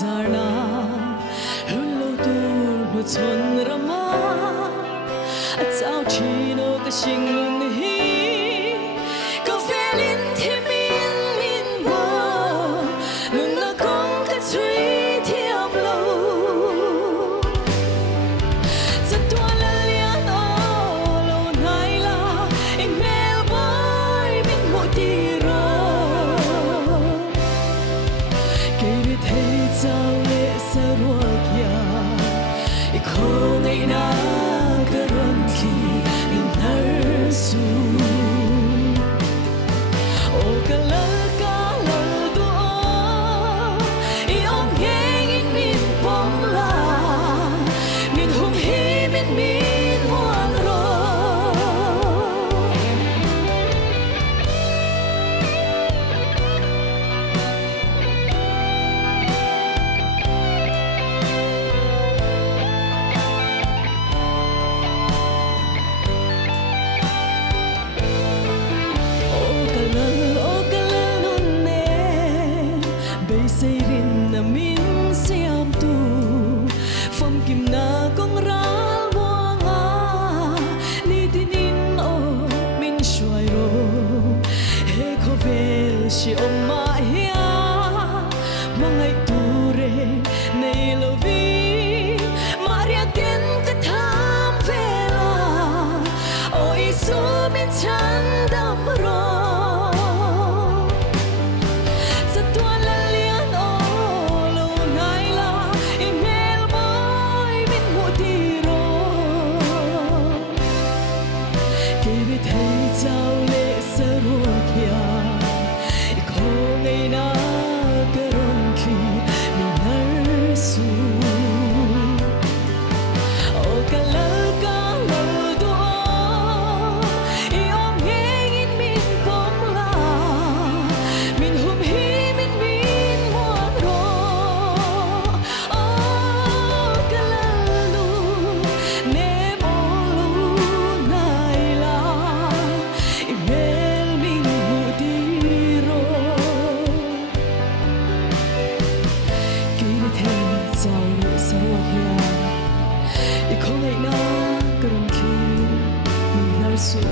zarna hullo tur no chon rama chao chino ka sing lun hi ko felin thimin min bo nun na kong ka chui thiam lo sa tua la lian o lo nai la in mel boy min mo ti ro ke ri thei chao le sa ro kya I khong ai na ka ron ki in nar su o ka la du I om heng in min pom la min hum hi min hoang ro say rin na min siam tu phong kim na kong ral wanga ni tinin o min shuai ro he khovel shi om ma hia mangai tu re nei lovi maria ten ka tham vela o isu min chan dam ro chao le sa ro kya I khong ai na ka ron ki min nar su o ka la du I om heng in min pom la min hum hi min hoang ro o ka la lu ne mo lu nai la Imel min mudiro Kini thay chao le sa ro hia I khong ai na ka ron ki min nar su